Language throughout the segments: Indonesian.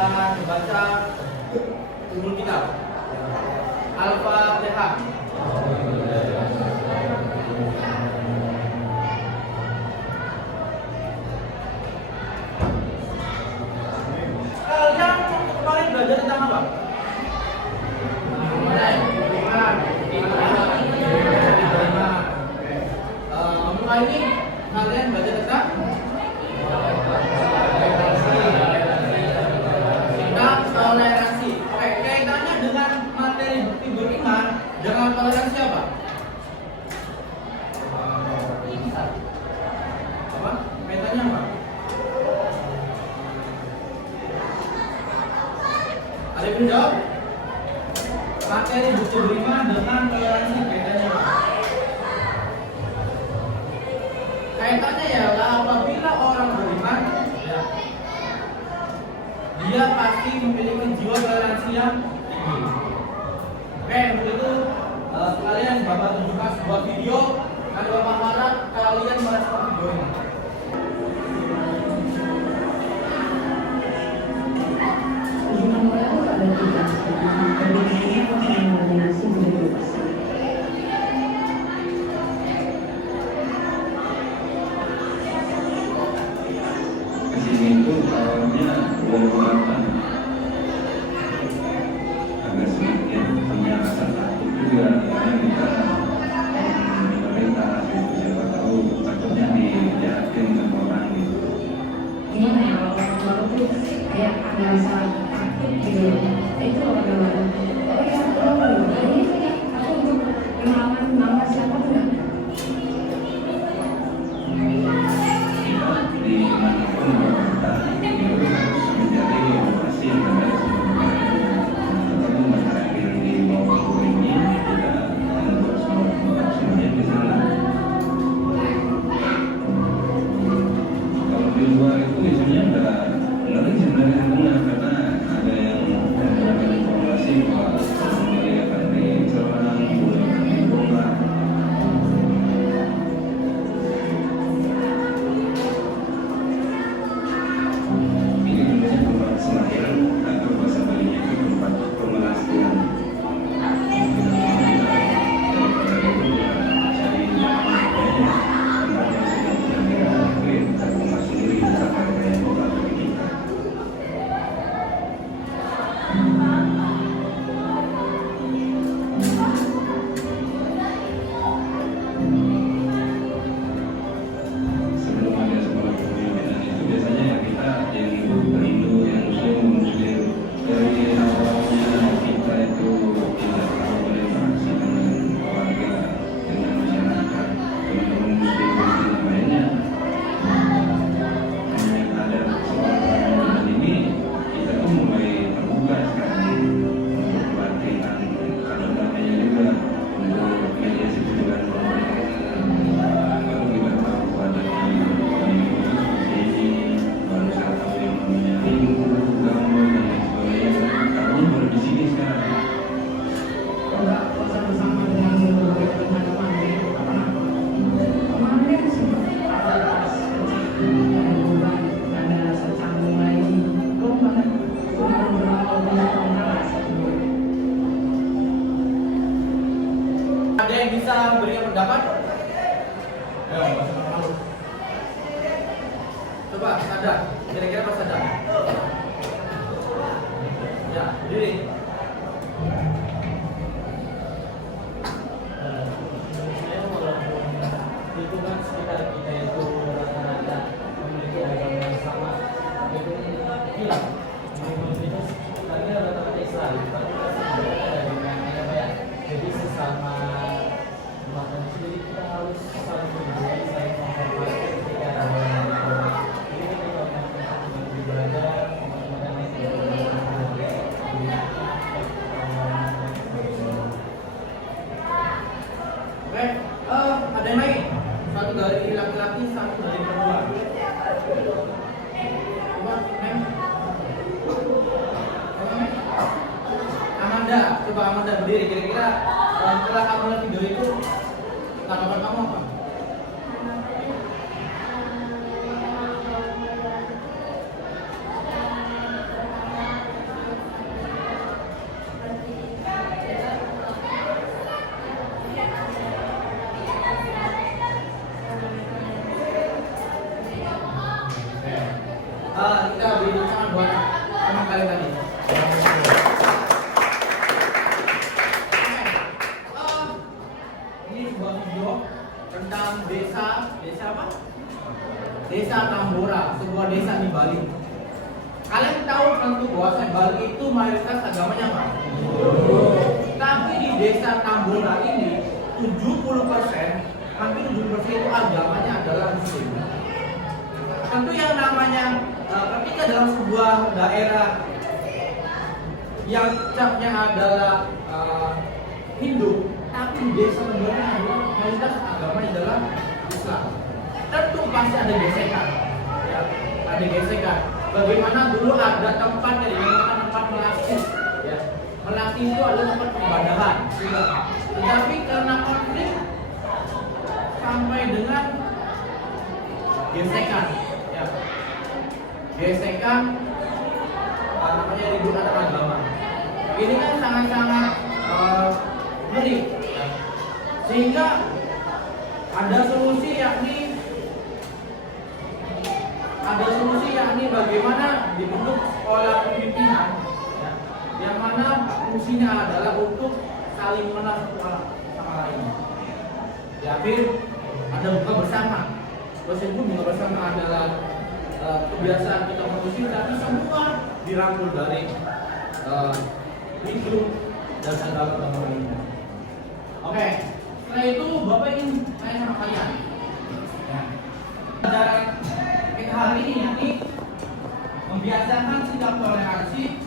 akan membaca Ummul Kitab. Al-Fatihah. Kalian kemarin belajar tentang apa? Mulai ini kalian belajar tentang toleransi. Oke, kaitannya dengan materi bukti beriman dengan toleransi apa? Apa? Kaitannya apa? Ada yang jawab? Materi bukti beriman dengan toleransi kaitannya apa? Kaitannya ialah apabila orang beriman, ya, dia pasti memiliki jiwa toleransi yang tinggi. Oke, untuk itu sekalian Bapak tunjukkan sebuah video. Nanti Bapak harap kalian merespon video ini. Kesini itu awalnya berwarna agak sedikit punya rasa takut juga karena kita pemerintah gitu, siapa tahu takutnya dijahatin sama orang gitu. Gimana ya kalau itu kayak ngerasa takut gitu, itu orang-orang oh ya ini kayak aku untuk kenalan nama siapa tuh nggak? Di manapun kita itu harus mencari inovasi yang benar terutama masyarakat di bawah ini kita membuat semuanya di sana. Kalau di luar itu isunya udah ngeri sebenarnya karena ada yang menggunakan informasi bahwa sendiri akan diserang, kemudian akan dibongkar. Ini namanya tempat sembahyang atau bahasa Balinya itu tempat pemelastian. Daripada itu ya cari jalan lainnya, tempat yang sudah bisa dilalui dan rumah sendiri sampai kayak kota bagi kita. Sebelum ada sekolah kepemimpinan itu biasanya ya kita yang Hindu, yang Muslim dari awalnya kita itu tidak tahu berinteraksi dengan warga, dengan masyarakat, teman-teman Muslim yang lainnya. Hanya ada sekolah kepemimpinan ini kita tuh mulai terbuka sekarang untuk pelatihan ada namanya juga untuk mediasi tujuan baru kita tahu adanya ini baru saya tahu yang namanya ilmu gambar dan lain sebagainya tahu baru di sini sekarang. Enggak bersama-sama dengan teman-teman ya karena kemarin sempat ada beban ada rasa canggung lagi belum banget Ada yang bisa berikan pendapat? Ya, malu. Coba sadar, kira-kira apa sadar? Ya, berdiri. Saya walaupun lingkungan sekitar kita itu rata-rata memiliki agama yang sama, itu hilang. Mayoritas kita rata-rata Islam, tapi sebenarnya ada dengan apa ya? Jadi sesama umat manusia kita harus saling menghargai, saling menghormati ketika ada yang beragama. Jadi ketika umat beribadah, umat yang lain Oke, ada yang lain? Satu dari laki-laki, satu dari perempuan. Coba, Neng. Amanda, coba Amanda berdiri. Kira-kira setelah kamu lihat video itu, tanggapan kamu apa? Bali itu mayoritas agamanya apa? Tapi di desa Tambora ini 70%, hampir 70% itu agamanya adalah Muslim. Tentu yang namanya ketika dalam sebuah daerah yang capnya adalah Hindu, tapi di desa Tambora adalah mayoritas agamanya adalah Islam. Tentu pasti ada gesekan, ya, ada gesekan. Bagaimana dulu ada tempat yang dinamakan tempat melasti, ya. Melasti itu adalah tempat peribadahan, ya. Tetapi karena konflik sampai dengan gesekan, ya. Gesekan namanya ribut antar agama. Ini kan sangat-sangat ngeri, ya. Sehingga ada solusi yakni bagaimana dibentuk sekolah pemimpinan, ya, yang mana fungsinya adalah untuk saling mengenal satu sama lain. Di akhir ada buka bersama. Meskipun buka bersama adalah kebiasaan kita manusia, tapi semua dirangkul dari Hindu dan agama lainnya. Oke, setelah itu Bapak ingin tanya sama kalian. Ya. Pelajaran kita hari ini membiasakan sikap toleransi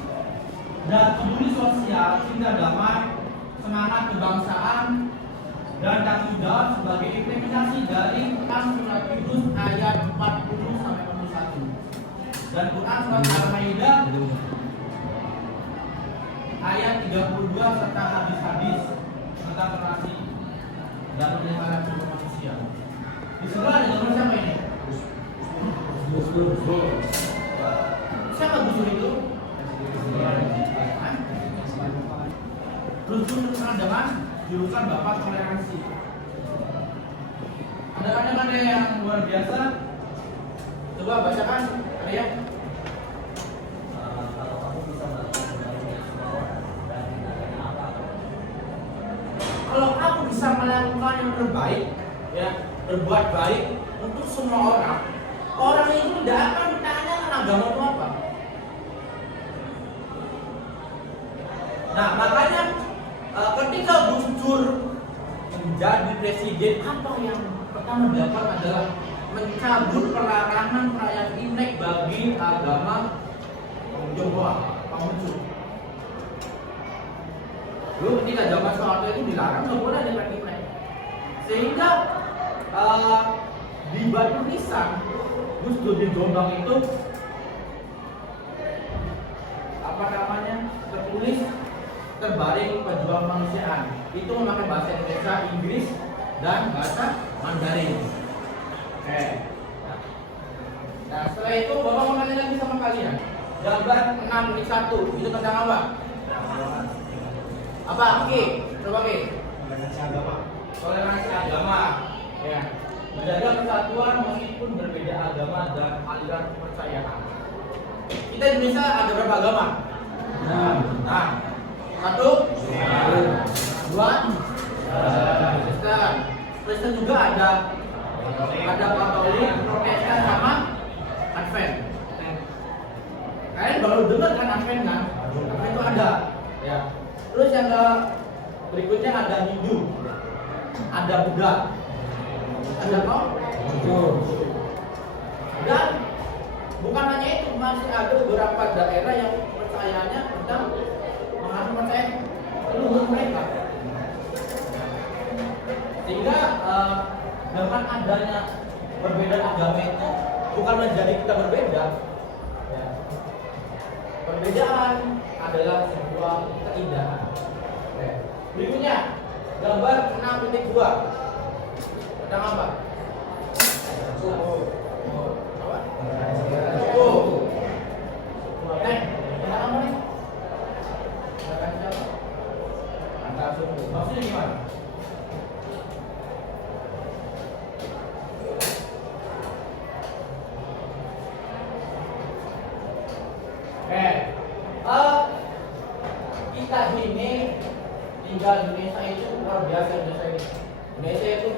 dan peduli sosial hingga damai, semangat kebangsaan dan tanggung jawab sebagai implementasi dari Quran Surat Yunus ayat 40 sampai 41 dan Quran Surat Al-Maidah ayat 32 serta hadis-hadis tentang toleransi dan pelihara hidup manusia. Di sebelah ada gambar siapa ini? Siapa Gus Dur itu? Gus Dur terkenal dengan julukan Bapak Toleransi. Ada kata-kata yang luar biasa. Coba bacakan, kalian. Kalau kamu bisa melakukan yang terbaik, ya, berbuat baik untuk semua orang, orang itu tidak akan ditanyakan agama itu apa. Nah, makanya ketika Gus Dur menjadi presiden, apa yang pertama dilakukan adalah mencabut pelarangan perayaan Imlek bagi agama Tionghoa, Konghucu. Dulu ketika zaman Soeharto itu dilarang, nggak boleh ada Imlek. Sehingga di batu nisan Gus Dur di Jombang itu apa namanya tertulis terbaring pejuang kemanusiaan. Itu memakai bahasa Indonesia, Inggris, dan bahasa Mandarin. Oke. Nah, setelah itu Bapak mau tanya lagi sama kalian. Gambar 6-1 itu tentang apa? Apa? Oke, coba oke. Toleransi agama. Toleransi agama. Ya. Menjaga persatuan meskipun berbeda agama dan aliran kepercayaan. Kita di Indonesia ada berapa agama? Nah, 1, 2, Kristen. Kristen juga ada Katolik, Protestan sama Advent. Kalian baru dengar kan Advent kan? Advent itu ada. Ya. Terus yang berikutnya ada Hindu, ada Buddha, ada Konghucu. Dan bukan hanya itu, masih ada beberapa daerah yang percayaannya tentang percaya leluhur mereka. Sehingga dengan adanya berbeda agama itu bukan menjadi kita berbeda. Ya. Perbedaan adalah sebuah keindahan. Oke. Berikutnya gambar 6.2 tentang apa? Apa? Tentang apa nih? Maksudnya gimana? Kita ini tinggal di Indonesia itu luar biasa. Indonesia itu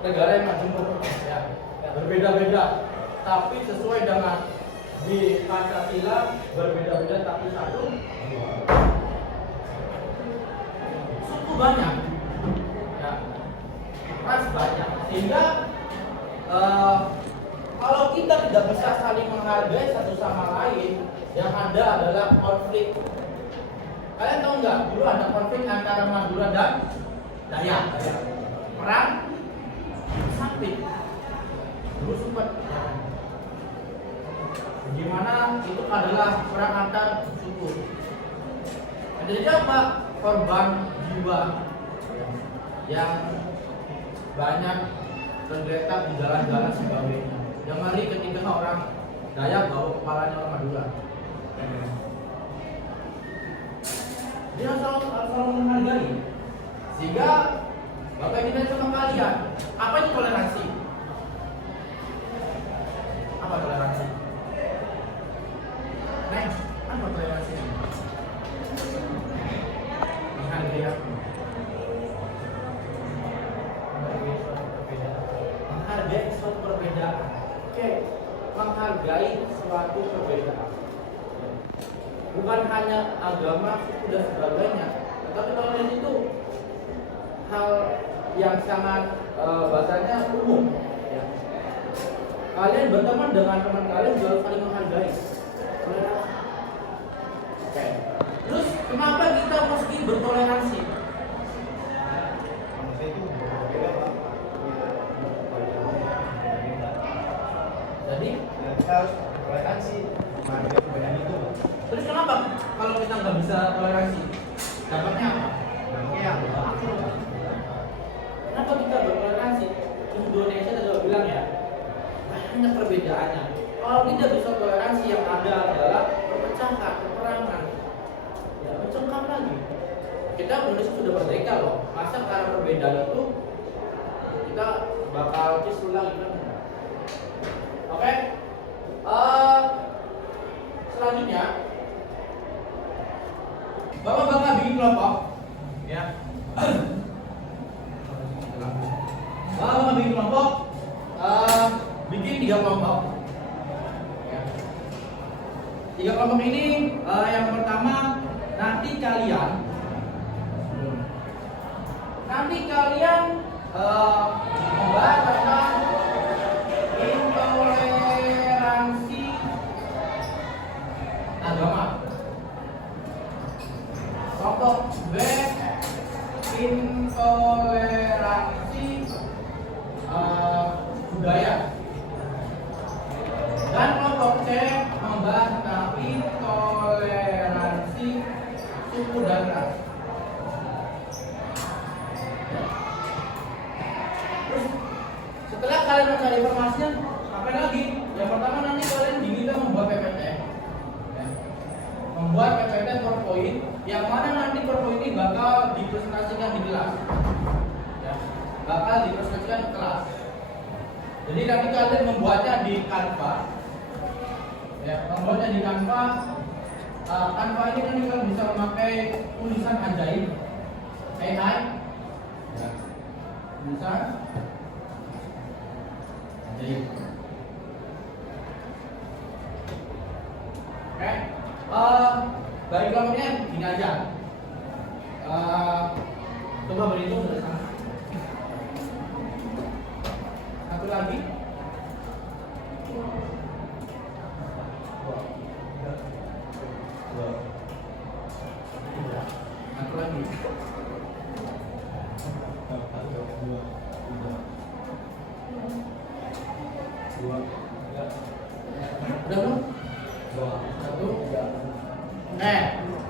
negara yang majemuk, ya, berbeda-beda, tapi sesuai dengan di Pancasila berbeda-beda tapi satu suku banyak, ya, ras banyak, sehingga kalau kita tidak bisa saling menghargai satu sama lain, yang ada adalah konflik. Kalian tahu nggak? Dulu ada konflik antara Madura dan Dayak, perang Sampit. Dulu sempat. Gimana itu adalah perang antar suku. Jadi apa? Korban jiwa yang banyak tergeletak di jalan-jalan sebagainya. Yang ngeri ketika orang Dayak bawa kepalanya orang Madura. Dia selalu menghargai. Sehingga Bapak ini sama kalian, apa itu toleransi? Apa toleransi? Apa toleransi? Menghargai apa? Menghargai suatu perbedaan. Oke, menghargai suatu perbedaan. Bukan hanya agama, suku dan sebagainya, tetapi toleransi itu hal yang sangat bahasanya umum. Ya. Kalian berteman dengan teman kalian juga saling menghargai. Oke. Terus kenapa kita mesti bertoleransi? Jadi kita harus toleransi menghargai perbedaan itu. terus kenapa kalau kita nggak bisa toleransi? Dampaknya apa? Namanya Kenapa kita bertoleransi? Indonesia sudah bilang ya, banyak perbedaannya. Kalau tidak bisa toleransi, yang ada adalah perpecahan, peperangan, ya mencengkam lagi. Kita Indonesia sudah merdeka loh, masa karena perbedaan itu kita bakal kisruh lagi kan? Oke, selanjutnya Bapak bakal bikin kelompok, ya. Bapak bikin kelompok, bikin 3 kelompok. Ya. 3 kelompok ini, yang pertama nanti kalian membahas tentang intoleransi agama. Kelompok B, intoleransi budaya. Dan kelompok C membahas tentang intoleransi suku dan ras. Terus setelah kalian mencari informasinya, apa lagi? Yang pertama nanti kalian diminta membuat PPT. Membuat PPT PowerPoint yang mana nanti PowerPoint ini bakal dipresentasikan di kelas. Ya, bakal dipresentasikan di kelas. Jadi nanti kalian membuatnya di Canva. Ya, membuatnya di Canva. Canva ini kan kalian bisa memakai tulisan ajaib AI. Ya. Tulisan ajaib. Oke. Bagi kelompoknya gini aja. Coba berhitung dari sana. Satu lagi. Satu lagi. Udah belum? Satu.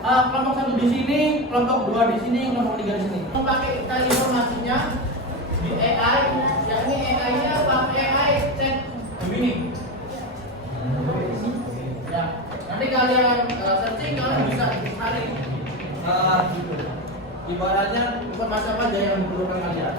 Kelompok 1 di sini, kelompok 2 di sini, kelompok 3 di sini. Pakai cari informasinya di AI, yang ini AI-nya pakai AI chat begini. Ya, nanti kalian searching, kalian bisa cari gitu. Ibaratnya informasi apa aja yang diperlukan kalian.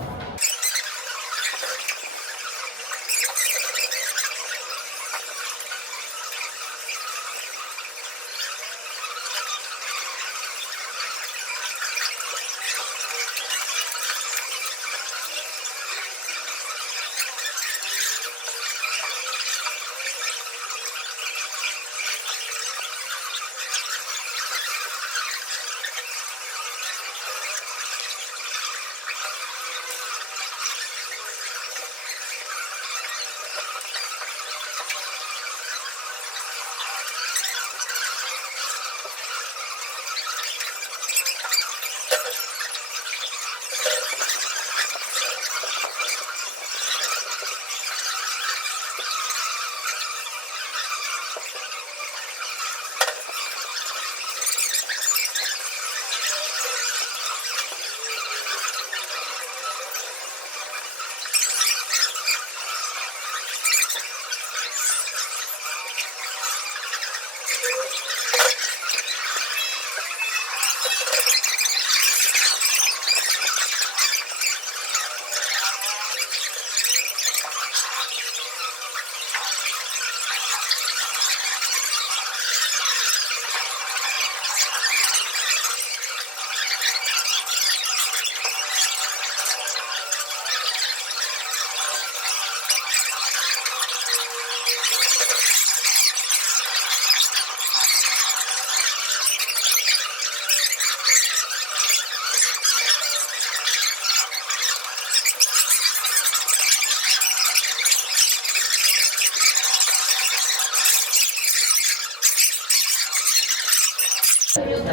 Oke, 1,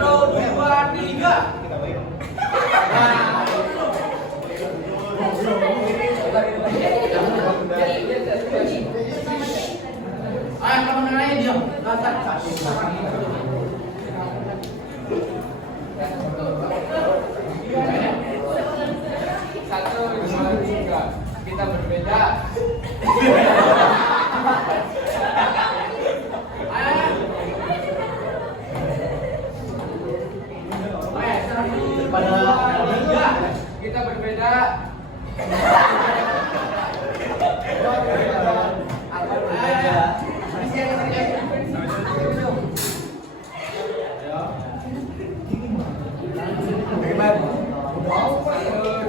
2, 3. Ayo kamu nanya diam. Satu, dua, tiga. Kita berbeda. Kita berbeda. Satu,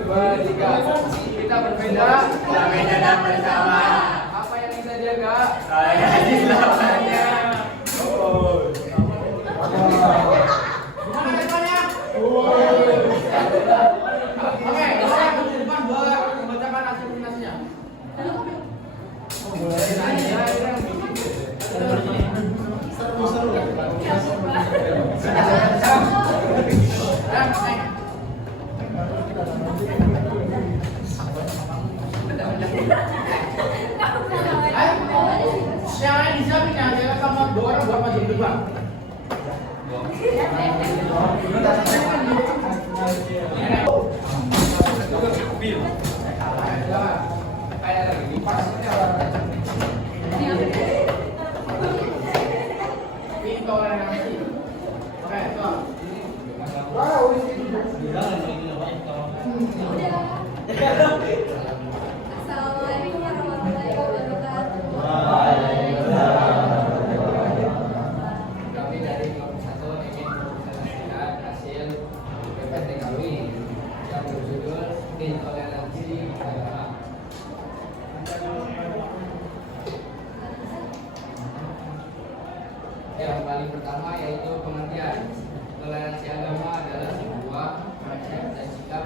dua, tiga. Kita berbeda. Berbeda dan bersama. Apa yang kita jaga? Saya di selamanya. Gimana responnya? Oke, saya ke depan buat membacakan hasil nominasinya. Yang lain disiapin ya, saya sama 2 orang buat maju ke depan. Intoleransi. Oke, so. Assalamualaikum warahmatullahi wabarakatuh. Kami dari kelompok 1 ingin mempresentasikan hasil PPTKW yang berjudul Intoleransi Agama. Yang paling pertama yaitu pengertian. Toleransi agama adalah sebuah konsep dan sikap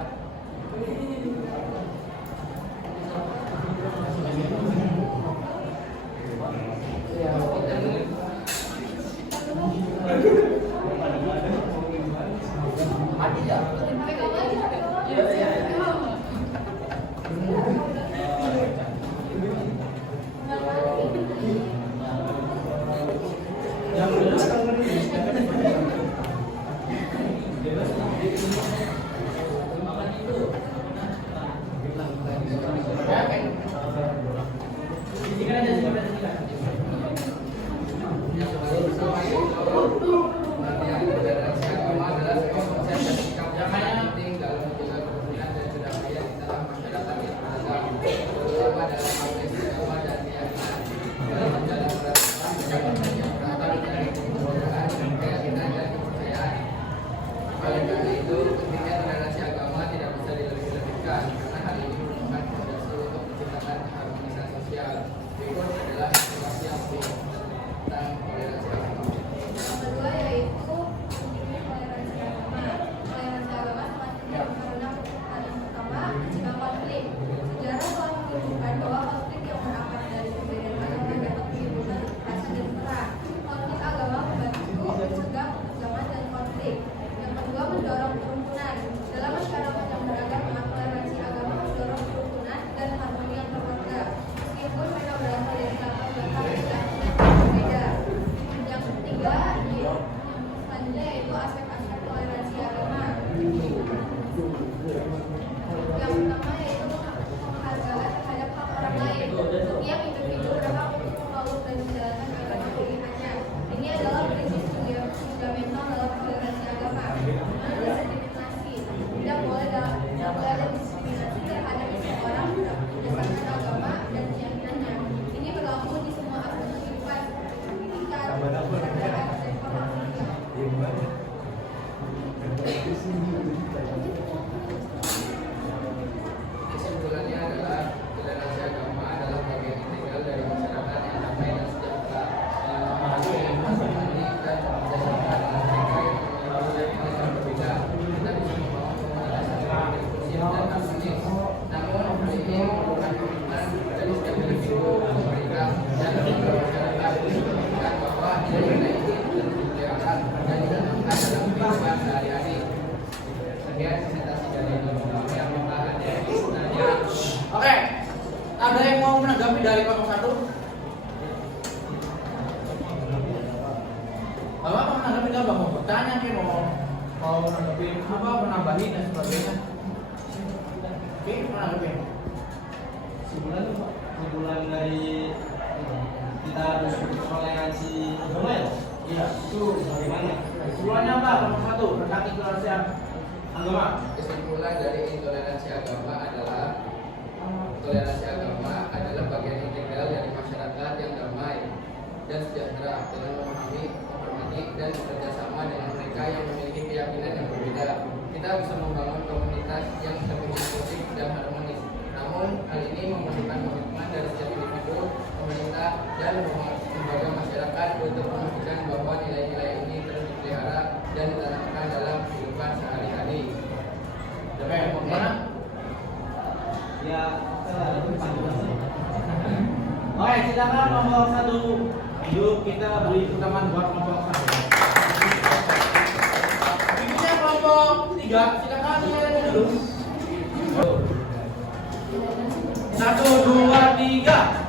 dari kelompok 1? Bapak mau menanggapi nggak? Bapak mau bertanya nih, mau menanggapi apa, menambahin dan sebagainya? Oke, menanggapi. Sebulan dari kita harus toleransi agama ya? Iya, itu bagaimana? Kesimpulannya apa? Kelompok 1 tentang intoleransi agama. Kesimpulan dari intoleransi agama adalah bagian integral dari masyarakat yang damai dan sejahtera dengan memahami, menghormati, dan bekerja sama dengan mereka yang memiliki keyakinan yang berbeda. Kita bisa membangun komunitas yang lebih inklusif dan harmonis. Namun, hal ini memerlukan komitmen dari setiap individu, pemerintah, dan lembaga masyarakat untuk memastikan bahwa nilai-nilai ini terus dipelihara dan ditanamkan dalam kehidupan sehari-hari. Oke, mana? Ya, itu panjang. Oke, silakan kelompok 1. Yuk kita beri tepuk buat kelompok 1. Berikutnya kelompok 3, silakan mulai dulu. 1, 2, 3.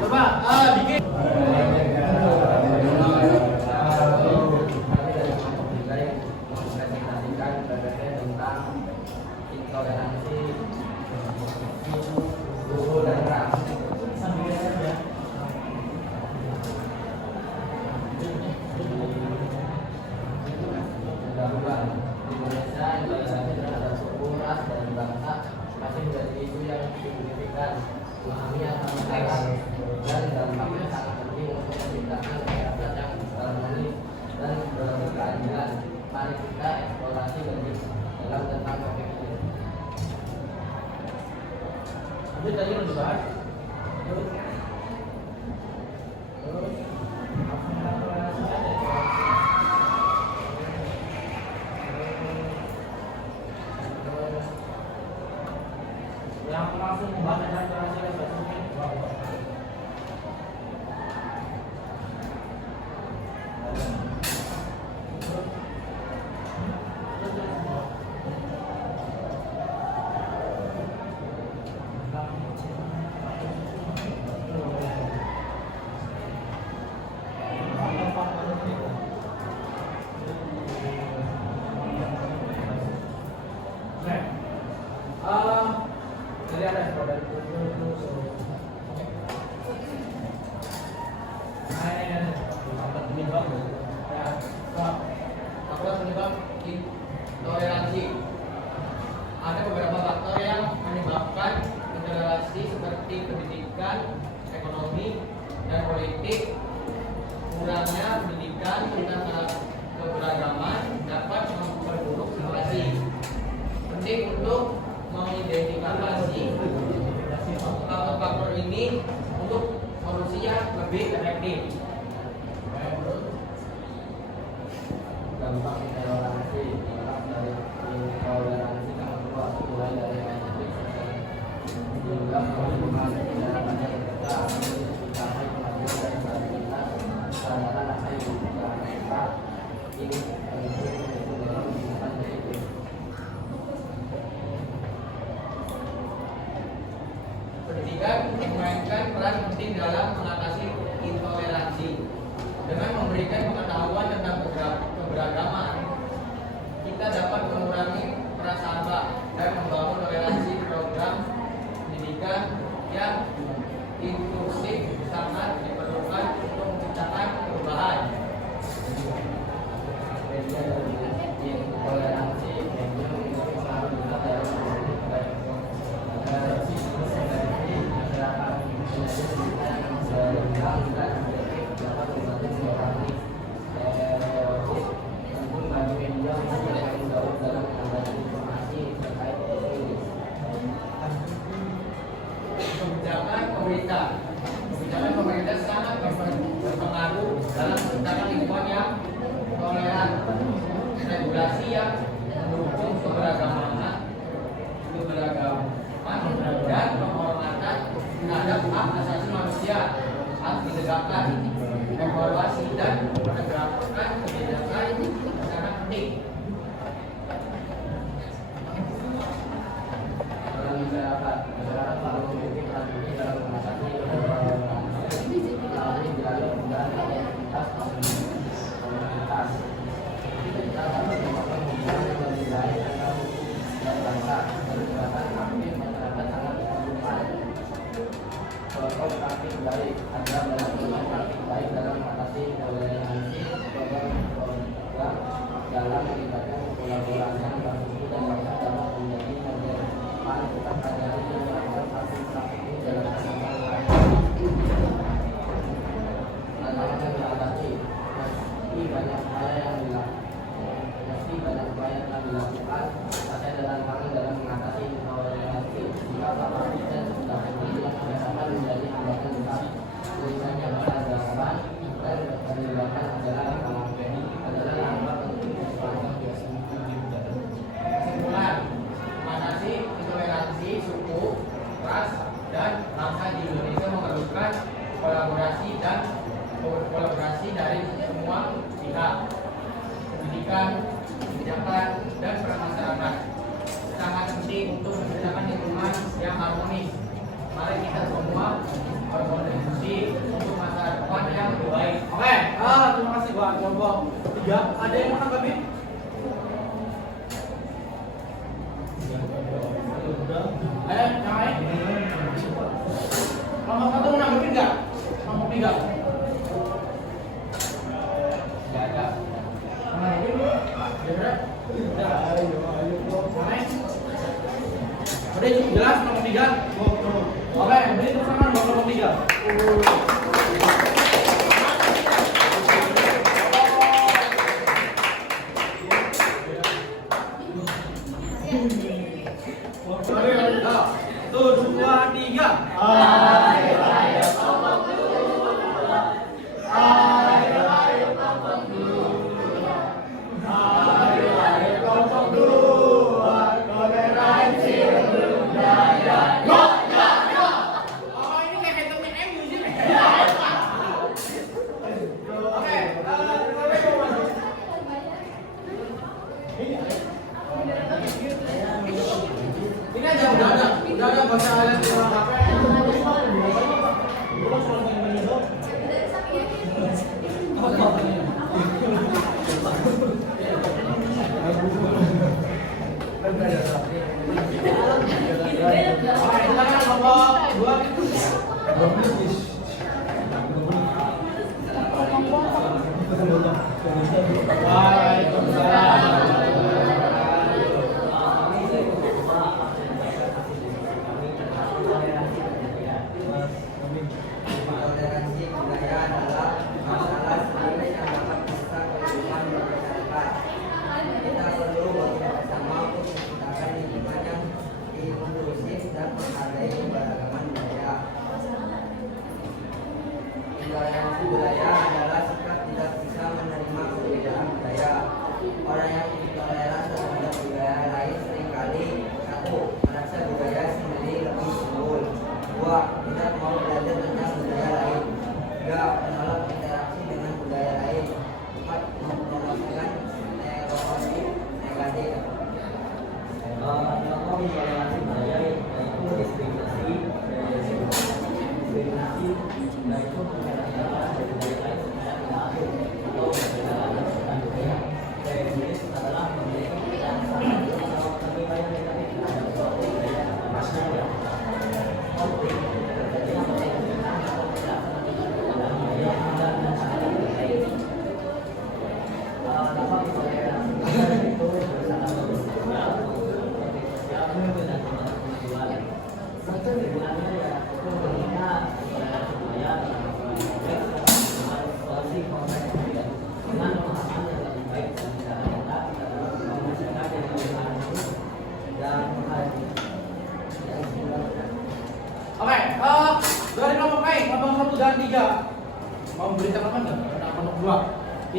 Coba, bikin. Mempresentasikan berbagai tentang intoleransi, suku dan ras. Pendahuluan di Indonesia, intoleransi terhadap suku, ras, dan bangsa masih menjadi isu yang signifikan. Memahami asal muasal dan dampaknya sangat penting untuk menciptakan masyarakat yang harmonis dan berkeadilan. Mari kita eksplorasi lebih dalam tentang topik ini. Lanjut tadi udah dibahas. Yang langsung membahas adalah intoleransi dan sebagainya. Jadi ada saudara Penyebab intoleransi. Ada beberapa faktor yang menyebabkan intoleransi seperti pendidikan, ekonomi, dan politik. Kurangnya pendidikan tentang keberagaman dapat memperburuk situasi. Penting untuk mengidentifikasi faktor-faktor ini untuk solusinya lebih efektif. Dampak intoleransi, dampak dari intoleransi yang kedua mulai dari etik hingga perlindungan penjaraannya bekerja sampai pengajuan dan stabilitas sarana rasa hidup mereka ini penting untuk dalam kehidupan hidup. Pendidikan memainkan peran penting dalam mengatasi intoleransi dengan memberikan pengetahuan tentang keberagaman. Kita dapat mengurangi prasangka dan membangun toleransi. Program pendidikan yang inklusif sangat diperlukan untuk menciptakan perubahan. Toleransi memiliki pengaruh besar dalam kebijakan pemerintah sangat berpengaruh dalam menciptakan lingkungan yang toleran, regulasi yang mendukung keberagaman dan penghormatan terhadap hak asasi manusia harus ditegakkan, evaluasi dan menegakkan kebijakan secara penting. Dalam masyarakat perlu memiliki peran penting dalam mengatasi melalui dialog dan aktivitas komunitas. Kita harus melakukan hubungan yang lebih baik antara hukum dan bangsa. Keterlibatan aktif masyarakat sangat diperlukan. Contoh praktik baik adalah dalam praktik baik dalam mengatasi toleransi, program dalam melibatkan kolaborasi antar suku dan bangsa dalam menjadi model depan kita pelajari dan melakukan praktik ini dalam kesempatan tantangan yang mengatasi meski banyak upaya yang dilakukan, saya dan tantangan dalam mengatasi toleransi jika kapasitas dan sudah ini yang biasakan menjadi hambatan besar. Tulisannya peradaban dan pendidikan adalah hambatan untuk kesimpulan mengatasi intoleransi suku, ras, dan bangsa di Indonesia memerlukan kolaborasi dari semua pihak, pendidikan, kebijakan, dan peran masyarakat. Sangat penting untuk menciptakan lingkungan yang harmonis. Mari kita semua berkontribusi untuk masa depan yang lebih baik. Oke, terima kasih Pak. Kelompok 3, ada yang menanggapi? Ayo, yang lain? Kelompok 1 menanggapi enggak? Kelompok 3? Tidak ada. Menanggapi? Tidak. Yang lain? Udah cukup jelas kelompok 3? Oke, beri tepuk tangan buat kelompok 3. Satu, dua, tiga. Ini aja udah ada bahasa alat di dalam HP. Silakan kelompok 2. Waalaikumsalam. Toleransi budaya adalah masalah serius yang dapat merusak kehidupan bermasyarakat. Kita perlu bersama untuk menciptakan lingkungan yang inklusif dan menghargai keberagaman budaya. Toleransi budaya adalah sikap tidak bisa menerima perbedaan budaya.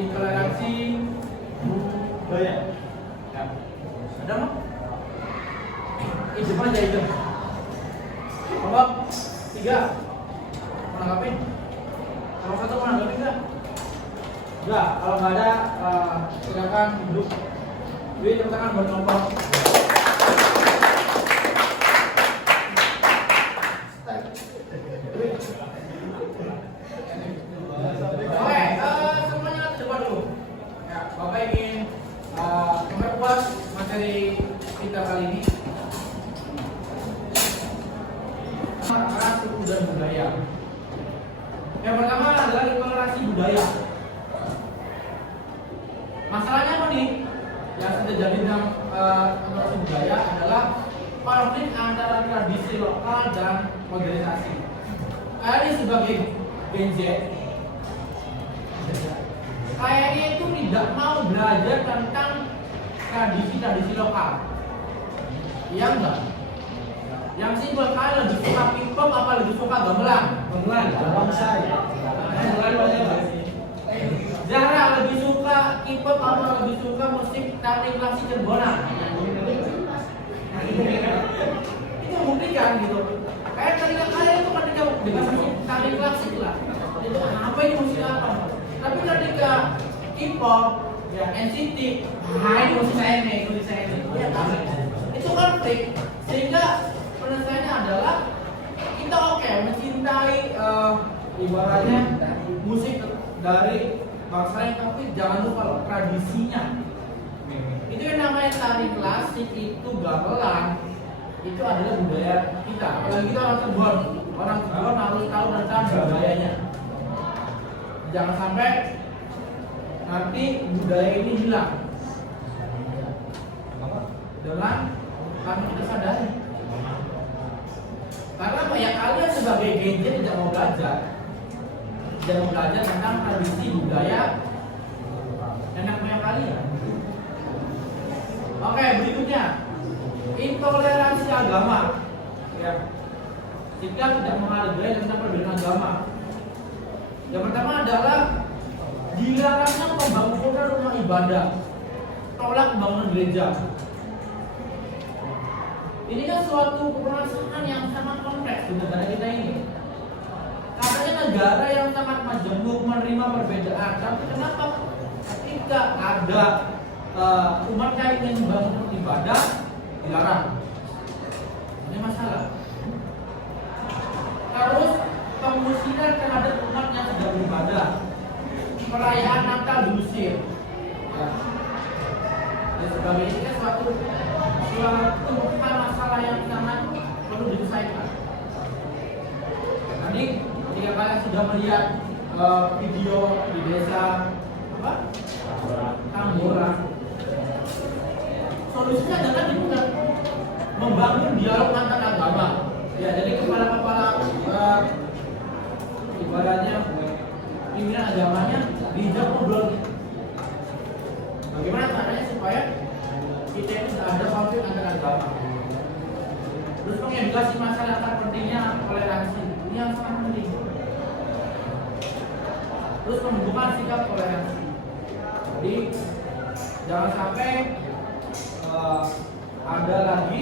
intoleransi budaya. Ya. Ada mah? Itu aja itu. Kelompok 3 menanggapi. Kelompok 1 menanggapi enggak? Enggak. Kalau nggak ada, silakan duduk. Wih, tepuk tangan buat kelompok. Oke, semuanya coba dulu. Ya, Bapak ingin memperkuat materi kita kali ini. Ras, suku dan budaya. Yang pertama adalah intoleransi budaya. Masalahnya apa nih? Yang sudah jadi dalam intoleransi budaya adalah konflik antara tradisi lokal dan modernisasi. Kalian sebagai Gen Z, kayaknya itu tidak mau belajar tentang tradisi-tradisi lokal. Iya enggak? Yang simpel, kalian lebih suka K-pop apa lebih suka gamelan? Gamelan, bangsai. Gamelan aja. Zahra lebih suka K-pop apa lebih suka musik tari klasik Cirebon? Itu membuktikan gitu. Kayak ketika kalian itu ketika dengan musik tari klasik lah, itu apa ini musik apa? Tapi ketika K-pop, ya NCT, ini musik saya nih, ya kan? Itu konflik, sehingga penyelesaiannya adalah kita mencintai ibaratnya musik dari bangsa lain, tapi jangan lupa loh tradisinya. Itu yang namanya tari klasik, itu gamelan, itu adalah budaya kita. Apalagi kita orang Cirebon harus tahu tentang budayanya. Jangan sampai nanti budaya ini hilang dengan kami kita sadari. Karena apa ya, kalian sebagai Gen Z tidak mau belajar tentang tradisi budaya nenek moyang kalian. Oke, berikutnya intoleransi agama. Ya, kita tidak menghargai tentang perbedaan agama. Yang pertama adalah dilarangnya pembangunan rumah ibadah, tolak pembangunan gereja. Ini kan suatu permasalahan yang sangat kompleks di negara kita ini. Katanya negara yang sangat majemuk menerima perbedaan, tapi kenapa ketika ada umat yang ingin membangun ibadah dilarang? Ini masalah. Terus pengusiran terhadap umat yang sedang beribadah, perayaan Natal diusir. Dan sebagainya, ini suatu masalah yang sangat perlu diselesaikan. Nanti ketika kalian sudah melihat video di desa Tambora, solusinya adalah dibuat membangun dialog antar agama. Ya, jadi kepala-kepala ibaratnya pimpinan agamanya diajak ngobrol. Bagaimana caranya supaya kita itu tidak ada konflik antar agama. Terus mengedukasi masyarakat pentingnya toleransi, ini yang sangat penting. Terus menunjukkan sikap toleransi. Jadi jangan sampai ada lagi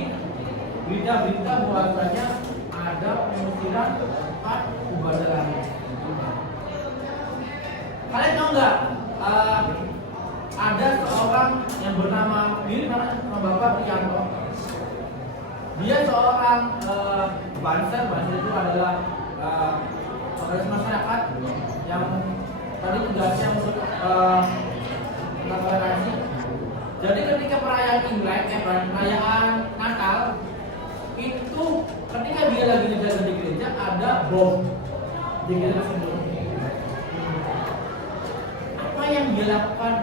berita-berita bahwasanya ada pengusiran tempat ibadah lain. Kalian tahu nggak? Ada seorang yang bernama mirip nama Bapak Priyanto. Dia seorang banser itu adalah organisasi masyarakat yang tadi tugasnya untuk toleransi. Jadi ketika perayaan Imlek, perayaan Natal, itu ketika dia lagi menjaga di gereja ada bom di gereja tersebut. Apa yang dia lakukan?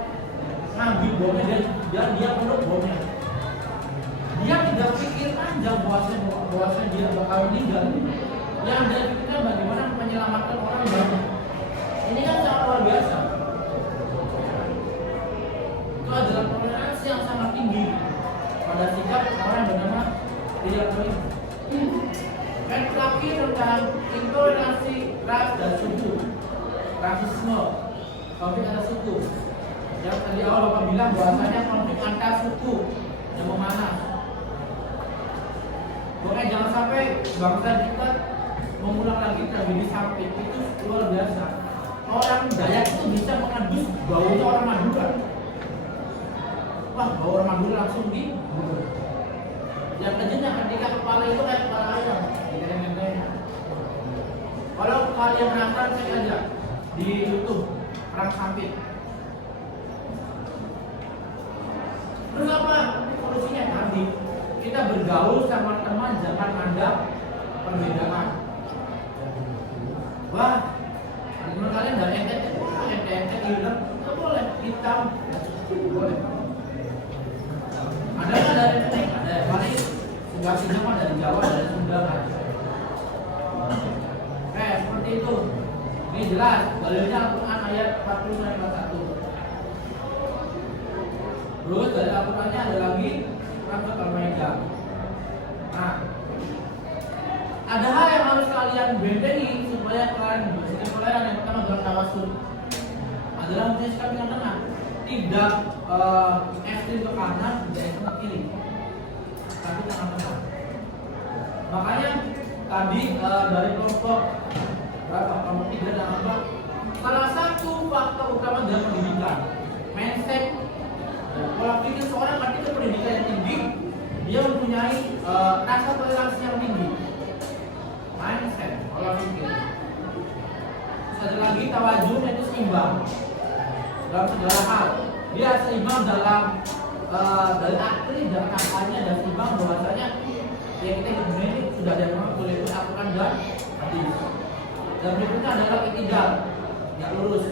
Ngambil bomnya dan dia peluk bomnya. Dia tidak pikir panjang bahwasanya dia bakal meninggal. Yang dia pikirkan bagaimana menyelamatkan orang banyak. Ini kan sangat luar biasa. Itu adalah toleransi yang sangat tinggi pada sikap orang yang bernama Priyanto ini. Dan terakhir tentang intoleransi ras dan suku, rasisme, konflik antar suku. tadi awal Bapak bilang bahwasanya konflik antar suku yang memanas. Pokoknya jangan sampai bangsa kita mengulang lagi tragedi Sampit, itu luar biasa. Orang Dayak itu bisa mengendus baunya orang Madura. Wah, bau orang Madura langsung di. Yang kejutnya ketika kepala itu kayak kepala ayam, ditendang-tendang. Kalau kalian penasaran, cek aja di YouTube perang Sampit. Terus apa solusinya? Tadi kita bergaul sama teman, jangan ada perbedaan. Wah, teman kalian dari ente hilang, nggak boleh hitam, boleh. Ada nggak dari ente? Ada. Paling sebelah sini mah dari Jawa, dari Sunda kan. Seperti itu. Ini jelas. Dalilnya Al-Quran ayat 40-41. Terus dari Al-Qurannya ada lagi surat Al-Maidah. Nah, ada hal yang harus kalian bentengi supaya kalian bersikap toleran. Yang pertama dalam tawasul adalah mempunyai sikap yang tenang, tidak ekstrim ke kanan, tidak ekstrim ke kiri, tapi tengah-tengah. Makanya tadi dari kelompok berapa? Kelompok 3 dan 4, salah satu faktor utama dalam pendidikan, mindset, pola pikir seorang ketika pendidikan yang tinggi, dia mempunyai rasa toleransi yang tinggi. Mindset, pola pikir. Satu lagi tawajuh, yaitu seimbang dalam segala hal. Dia seimbang dalam dari akhir dan kampanye, dan seimbang bahwasanya ya kita hidup ini sudah ada yang boleh Al-Quran dan hadis. Dan berikutnya adalah iktidal, yang lurus.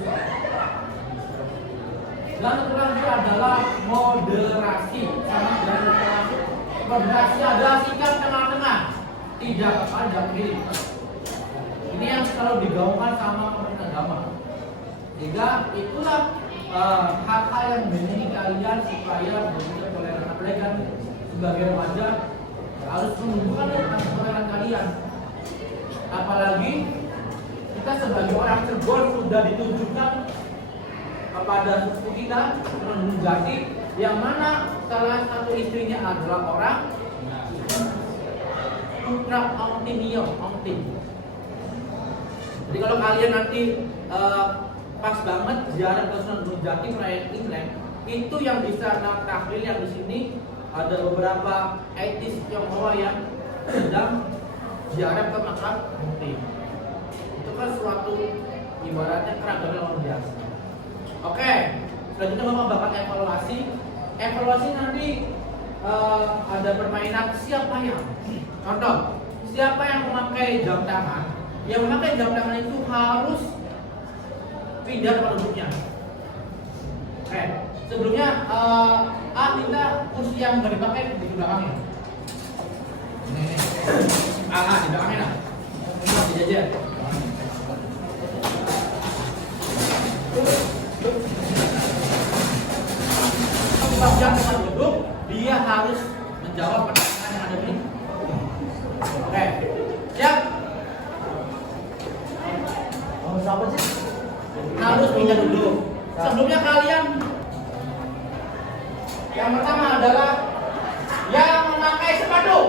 Dan satu lagi adalah moderasi. Sama dengan moderasi adalah sikap tengah-tengah, tidak ke kanan dan kiri. Ini yang selalu digaungkan sama pemerintah agama. Sehingga itulah hal-hal yang membentengi kalian supaya bersikap toleran. Apalagi kan sebagai remaja harus menunjukkan toleran kalian. Apalagi kita sebagai orang Cirebon sudah ditunjukkan kepada suku kita Gunung Jati, yang mana salah satu istrinya adalah orang putra Ongting. Jadi kalau kalian nanti pas banget ziarah ke Sunan Gunung Jati perayaan Imlek, itu yang bisa tahlil yang di sini ada beberapa etis Tionghoa yang sedang ziarah ke makam Ongting. Itu kan suatu ibaratnya keragaman luar biasa. Oke, selanjutnya Bapak bakal evaluasi. Evaluasi nanti ada permainan siapa yang, contoh, siapa yang memakai jam tangan. Yang memakai jam tangan itu harus pindah tempat duduknya. Oke, sebelumnya minta kursi yang nggak dipakai di belakangnya. Ini. Di belakangnya nah. Ini dijajar. Yang tempat duduk, dia harus menjawab pertanyaan yang ada di. Oke, siap? Siapa sih? Harus pindah dulu. Sebelumnya kalian, yang pertama adalah yang memakai sepatu.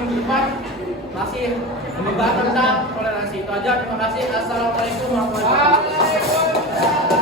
minggu depan masih membahas tentang toleransi. Itu aja, terima kasih. Assalamualaikum warahmatullahi wabarakatuh.